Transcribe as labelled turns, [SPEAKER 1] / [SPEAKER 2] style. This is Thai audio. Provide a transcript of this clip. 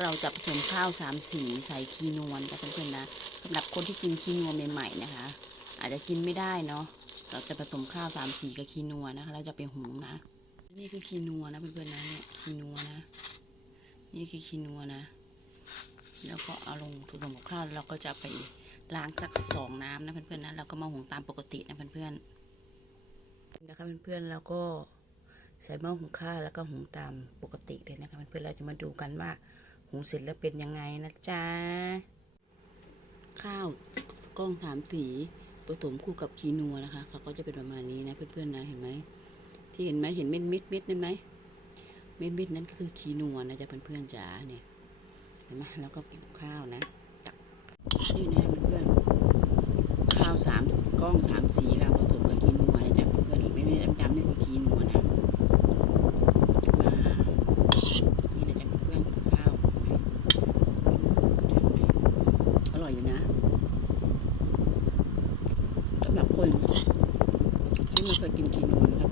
[SPEAKER 1] เราจะผสมข้าวสามสีใส่คีนวลกับเพื่อนๆนะสำหรับคนที่กินคีนัวใหม่ๆนะคะ อาจจะกินไม่ได้เนาะเราจะผสมข้าวสามสีกับคีนัวนะคะเราจะไปหุงนะ นี่คือคีนัวนะเพื่อนๆนะเนี่ยคีนัวนะ นี่คือคีนัวนะ แล้วก็เอาลงผสมข้าวแล้วเราก็จะไปล้างสักสองน้ำนะเพื่อนๆนะเราก็มาหุงตามปกตินะเพื่อนๆนะคะเพื่อนๆแล้วก็ใส่หม้อหุงข้าวแล้วก็หุงตามปกติเลยนะคะเพื่อนๆเราจะมาดูกันว่า หุงเสร็จแล้วเป็นยังไงนะจ๊ะ ข้าวกล้องสามสีผสมคู่กับคีนัวนะคะเขาก็จะเป็นประมาณนี้นะเพื่อนๆนะเห็นไหมที่เห็นไหมเห็นเม็ดเม็ดเม็ดนั่นไหมเม็ดเม็ดนั้นก็คือคีนัวนะจ๊ะเพื่อนๆจ๋าเนี่ยเห็นไหมแล้วก็กินข้าวนะนี่นะเพื่อนๆข้าวสามกล้องสามสีเราผสมกับกีนัวนะจ๊ะเพื่อนๆอีกไม่ไม่ดำๆนี่คือกีนัวนะอ่านี่นะจ๊ะเพื่อนๆข้าวอร่อยอยู่นะสำหรับ คนที่ไม่เคยกินกีนัวนะครับ